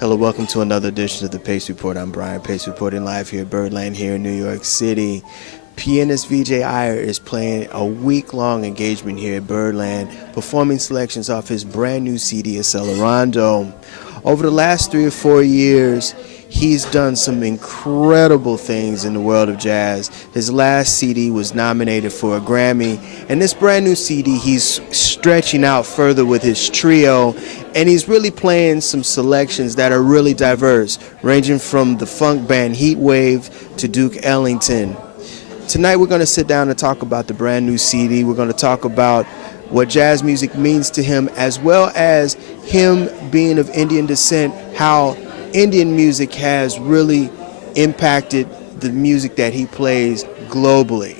Hello, welcome to another edition of the Pace Report. I'm Brian Pace, reporting live here at Birdland here in New York City. Pianist Vijay Iyer is playing a week-long engagement here at Birdland, performing selections off his brand new CD, Accelerando. Over the last 3 or 4 years, he's done some incredible things in the world of jazz. His last CD was nominated for a Grammy, and this brand new CD, he's stretching out further with his trio, and he's really playing some selections that are really diverse, ranging from the funk band Heatwave to Duke Ellington. Tonight we're going to sit down and talk about the brand new CD. We're going to talk about what jazz music means to him, as well as him being of Indian descent, how Indian music has really impacted the music that he plays globally.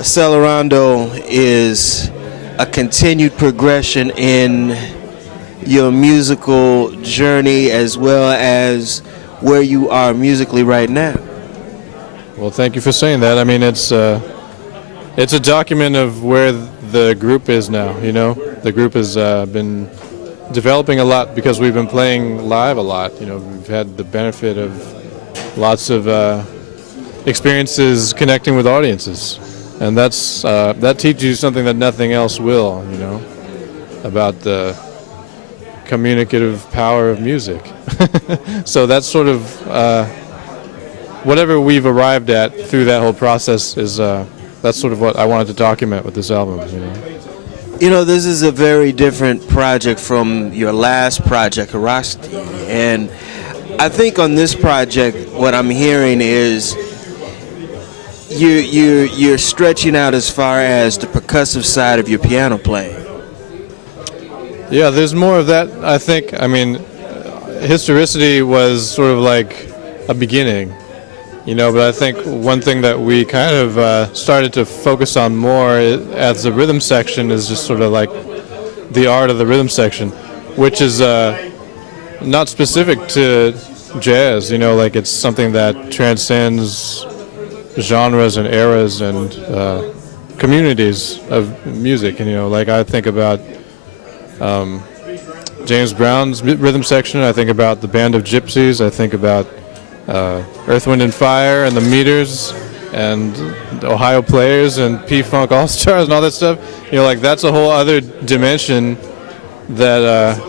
Accelerando is a continued progression in your musical journey as well as where you are musically right now. Well, thank you for saying that. I mean, it's a document of where the group is now, you know. The group has been developing a lot because we've been playing live a lot. You know, we've had the benefit of lots of experiences connecting with audiences. And that teaches you something that nothing else will, you know, about the communicative power of music. So that's sort of whatever we've arrived at through that whole process is that's sort of what I wanted to document with this album, you know. You know, this is a very different project from your last project, Historicity, and I think on this project what I'm hearing is you're stretching out as far as the percussive side of your piano playing. Yeah, there's more of that, I think. I mean, Historicity was sort of like a beginning, you know, but I think one thing that we kind of started to focus on more as the rhythm section is just sort of like the art of the rhythm section, which is not specific to jazz, you know, like it's something that transcends genres and eras and communities of music. And, you know, like I think about James Brown's rhythm section, I think about the Band of Gypsies, I think about Earth, Wind and Fire and the Meters, and and Ohio Players and P-Funk All-Stars and all that stuff, like that's a whole other dimension that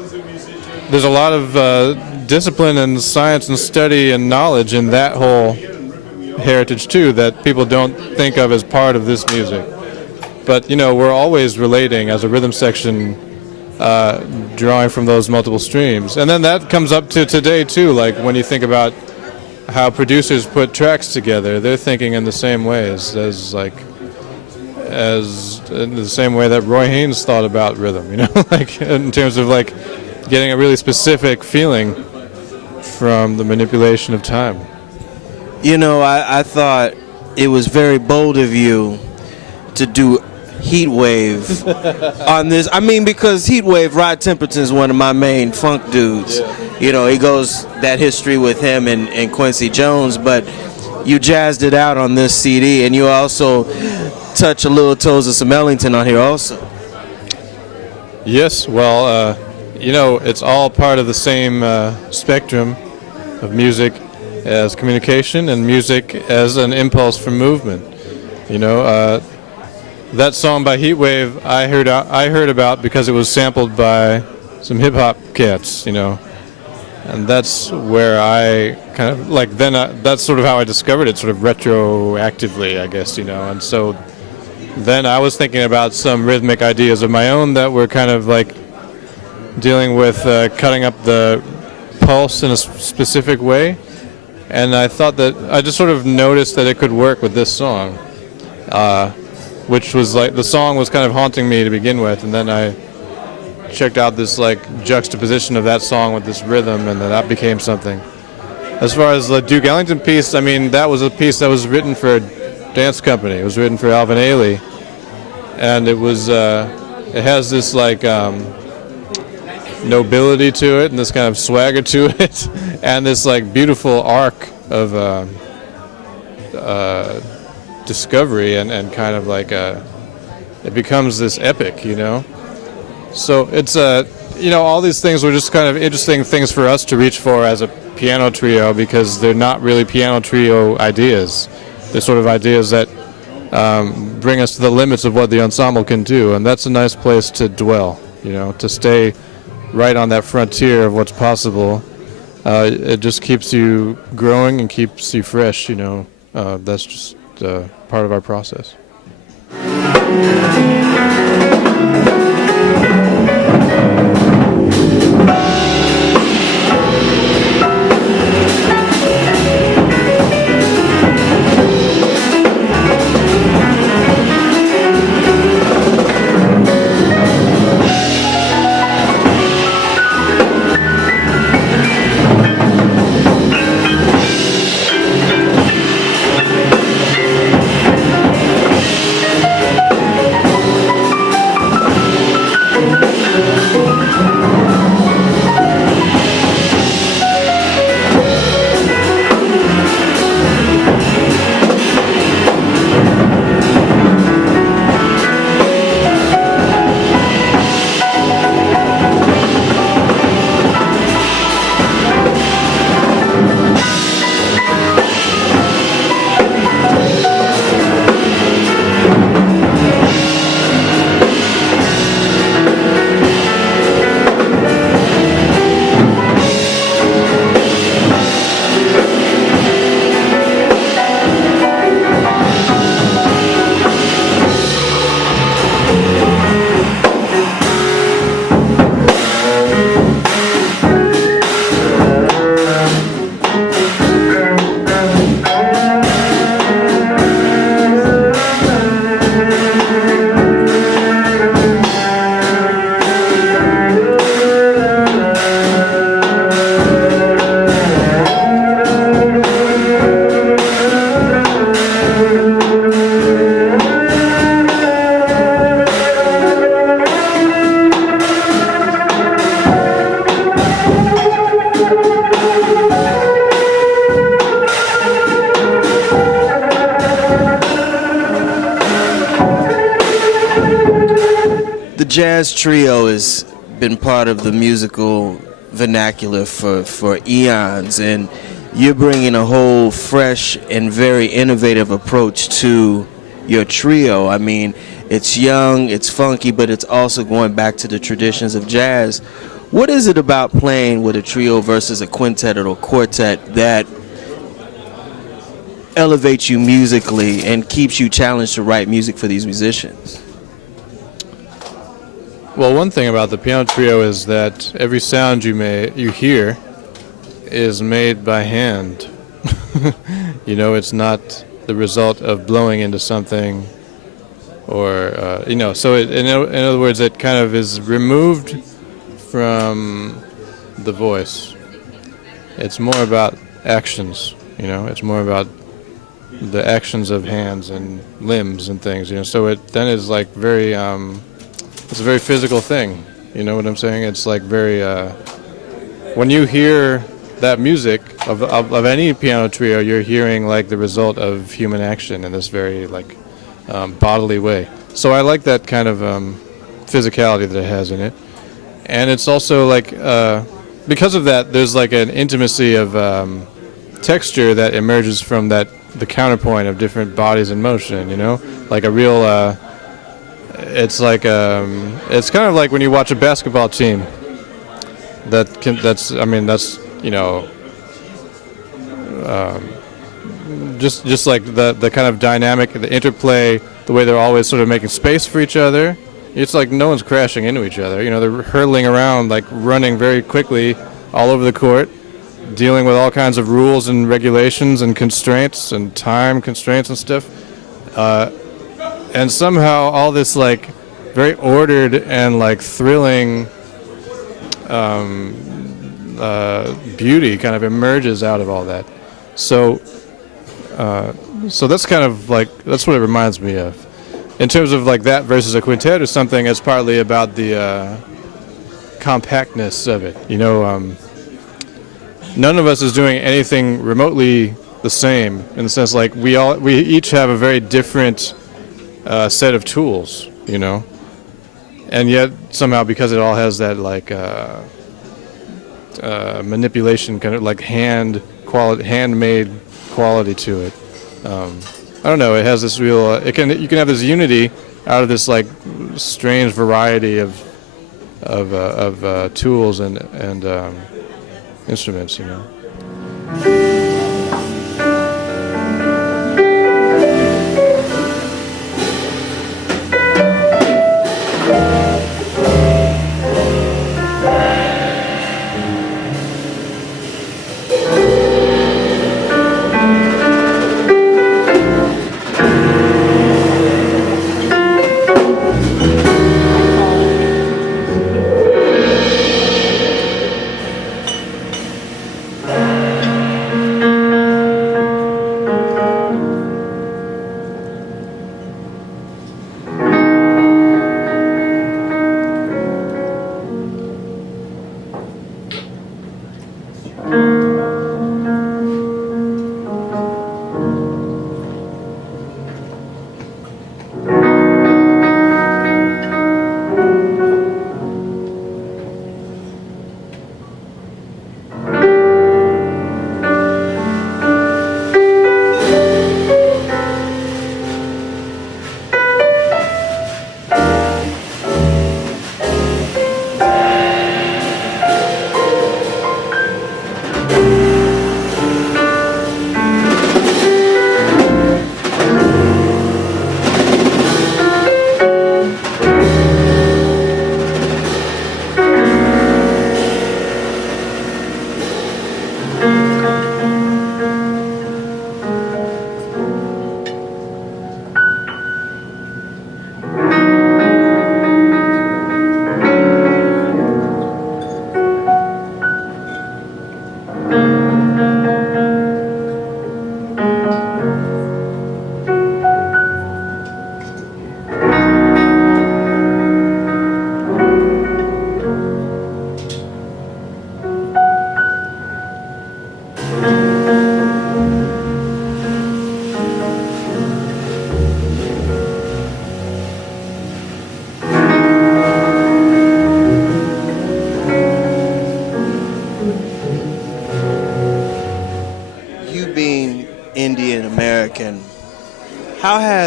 there's a lot of discipline and science and study and knowledge in that whole heritage too that people don't think of as part of this music. But we're always relating as a rhythm section, drawing from those multiple streams, and then that comes up to today too. Like when you think about how producers put tracks together, they're thinking in the same ways as in the same way that Roy Haynes thought about rhythm. Like in terms of like getting a really specific feeling from the manipulation of time. I thought it was very bold of you to do Heatwave on this. I mean, because Heatwave, Rod Temperton is one of my main funk dudes. Yeah. He goes that history with him and Quincy Jones, but you jazzed it out on this CD, and you also touch a little toes of some Ellington on here also. Yes, well, it's all part of the same spectrum of music as communication and music as an impulse for movement. That song by Heatwave I heard about because it was sampled by some hip hop cats, and that's where I kind of like that's sort of how I discovered it, sort of retroactively, I guess, and so then I was thinking about some rhythmic ideas of my own that were kind of like dealing with cutting up the pulse in a specific way, and I thought that I just sort of noticed that it could work with this song. Which was like, the song was kind of haunting me to begin with, and then I checked out this like juxtaposition of that song with this rhythm, and then that became something. As far as the Duke Ellington piece, I mean, that was a piece that was written for a dance company. It was written for Alvin Ailey, and it has this like nobility to it, and this kind of swagger to it, and this like beautiful arc of discovery and kind of like it becomes this epic, so it's all these things were just kind of interesting things for us to reach for as a piano trio, because they're not really piano trio ideas. They're sort of ideas that bring us to the limits of what the ensemble can do, and that's a nice place to dwell, to stay right on that frontier of what's possible. It just keeps you growing and keeps you fresh, that's just part of our process. jazz trio has been part of the musical vernacular for eons, and you're bringing a whole fresh and very innovative approach to your trio. I mean, it's young, it's funky, but it's also going back to the traditions of jazz. What is it about playing with a trio versus a quintet or a quartet that elevates you musically and keeps you challenged to write music for these musicians? Well, one thing about the piano trio is that every sound you hear is made by hand. You know, it's not the result of blowing into something, or So in other words, it kind of is removed from the voice. It's more about actions. It's more about the actions of hands and limbs and things. So it then is like very. It's a very physical thing. You know what I'm saying? It's like very. When you hear that music of any piano trio, you're hearing like the result of human action in this very like bodily way. So I like that kind of physicality that it has in it, and it's also like because of that, there's like an intimacy of texture that emerges from the counterpoint of different bodies in motion. Like a real. It's like it's kind of like when you watch a basketball team. That's just like the kind of dynamic, the interplay, the way they're always sort of making space for each other. It's like no one's crashing into each other. They're hurtling around, like running very quickly all over the court, dealing with all kinds of rules and regulations and constraints and time constraints and stuff. And somehow all this like very ordered and like thrilling beauty kind of emerges out of all that. So that's kind of like, that's what it reminds me of. In terms of like that versus a quintet or something, it's partly about the compactness of it. None of us is doing anything remotely the same, in the sense like we each have a very different set of tools, and yet somehow, because it all has that like manipulation, kind of like handmade quality to it. I don't know. It has this real. You can have this unity out of this like strange variety of tools and instruments.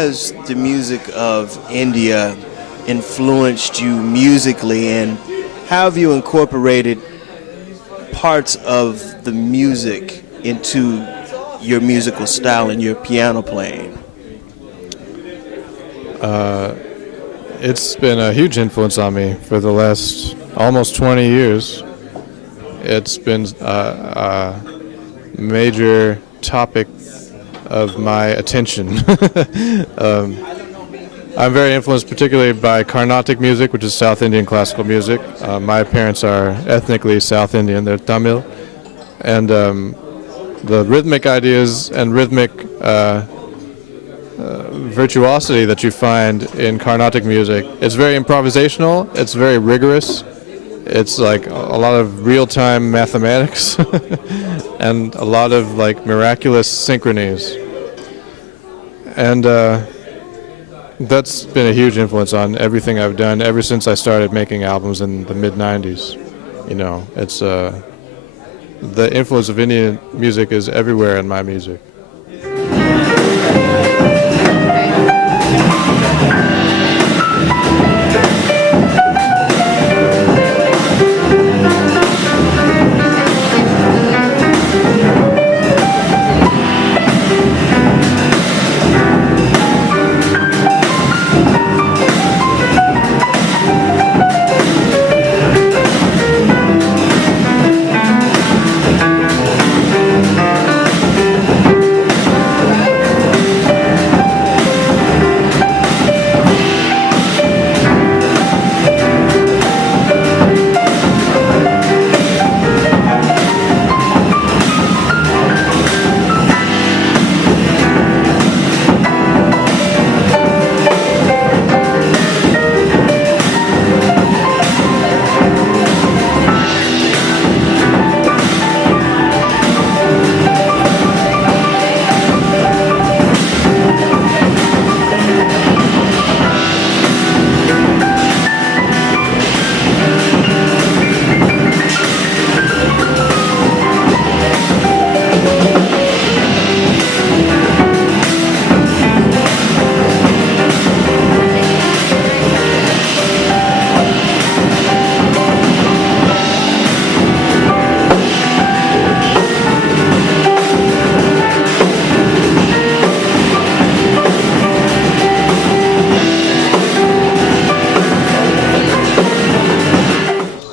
has the music of India influenced you musically, and how have you incorporated parts of the music into your musical style and your piano playing? It's been a huge influence on me for the last almost 20 years. It's been a major topic of my attention. I'm very influenced particularly by Carnatic music, which is South Indian classical music. My parents are ethnically South Indian, they're Tamil. And the rhythmic ideas and rhythmic virtuosity that you find in Carnatic music, it's very improvisational, it's very rigorous. It's like a lot of real-time mathematics and a lot of like miraculous synchronies. And that's been a huge influence on everything I've done ever since I started making albums in the mid-90s. You know, it's the influence of Indian music is everywhere in my music.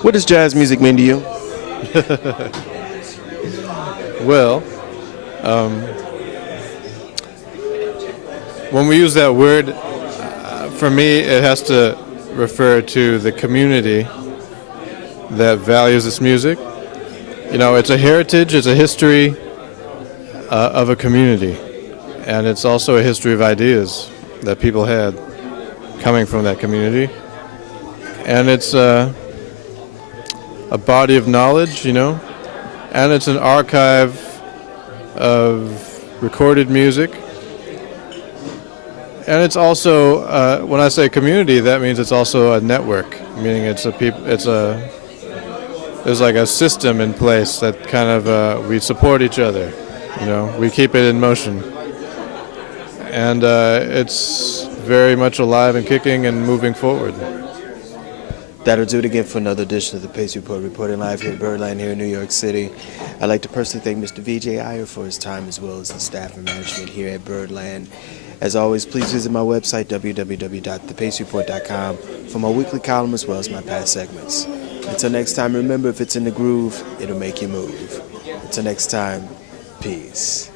What does jazz music mean to you? Well, when we use that word, for me it has to refer to the community that values this music. You know, it's a heritage, it's a history of a community, and it's also a history of ideas that people had coming from that community. And it's a body of knowledge, you know, and it's an archive of recorded music. And it's also, when I say community, that means it's also a network, meaning it's there's like a system in place that kind of, we support each other, you know, we keep it in motion. And it's very much alive and kicking and moving forward. That'll do it again for another edition of the Pace Report, reporting live here at Birdland here in New York City. I'd like to personally thank Mr. Vijay Iyer for his time, as well as the staff and management here at Birdland. As always, please visit my website, www.thepacereport.com, for my weekly column as well as my past segments. Until next time, remember, if it's in the groove, it'll make you move. Until next time, peace.